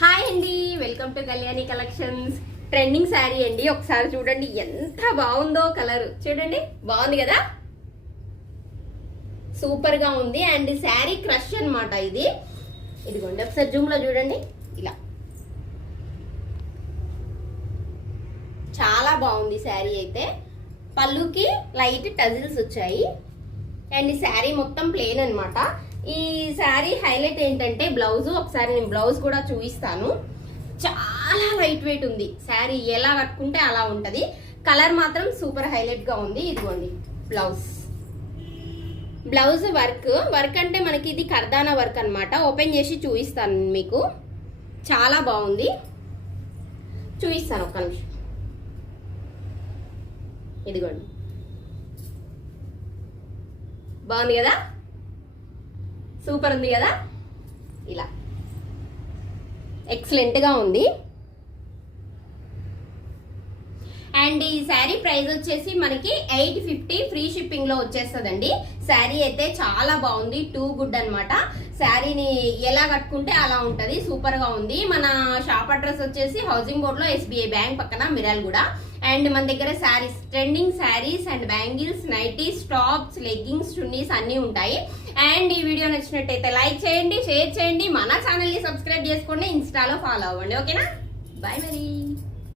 Hi అండి, welcome to Kalyani collections. Trending sari అండి. ఒకసారి చూడండి ఎంత బాగుందో. కలర్ చూడండి, బాగుంది కదా, సూపర్ గా ఉంది. అండ్ శారీ క్రష్ అన్నమాట ఇది. ఇదిగోండి ఒకసారి జూమ్ లో చూడండి, ఇలా చాలా బాగుంది శారీ అయితే. పళ్ళుకి లైట్ టజిల్స్ వచ్చాయి అండ్ శారీ మొత్తం ప్లేన్ అన్నమాట. ఈ శారీ హైలైట్ ఏంటంటే బ్లౌజ్. ఒకసారి నేను బ్లౌజ్ కూడా చూపిస్తాను. చాలా లైట్ వెయిట్ ఉంది శారీ, ఎలా కట్టుకుంటే అలా ఉంటది. కలర్ మాత్రం సూపర్ హైలైట్ గా ఉంది. ఇదిగోండి బ్లౌజ్. బ్లౌజ్ వర్క్ అంటే మనకి ఇది కర్దానా వర్క్ అన్నమాట. ఓపెన్ చేసి చూపిస్తాను మీకు. చాలా బాగుంది, చూపిస్తాను ఒక్క నిమిషం. ఇదిగోండి, బాగుంది కదా, సూపర్ ఉంది కదా, ఇలా ఎక్సలెంట్ గా ఉంది. అండ్ ఈ శారీ ప్రైస్ వచ్చేసి మనకి 850 ఫ్రీ షిప్పింగ్ లో వచ్చేస్తుందండి. శారీ అయితే చాలా బాగుంది, టూ గుడ్ అన్నమాట. శారీని ఎలా కట్టుకుంటే అలా ఉంటది, సూపర్ గా ఉంది. మన షాప్ అడ్రస్ వచ్చేసి హౌసింగ్ బోర్డ్ లో SBI బ్యాంక్ పక్కన మిరాల్గూడ. అండ్ మన దగ్గర saris, trending saris and bangles, nighties, tops, leggings, chunnis అన్ని ఉంటాయి. అండ్ ఈ వీడియో నచ్చినట్టయితే లైక్ చేయండి, షేర్ చేయండి, మన ఛానల్ ని సబ్స్క్రైబ్ చేసుకోండి, ఇన్స్టాలో ఫాలో అవ్వండి. ఓకేనా, బాయ్ మరి.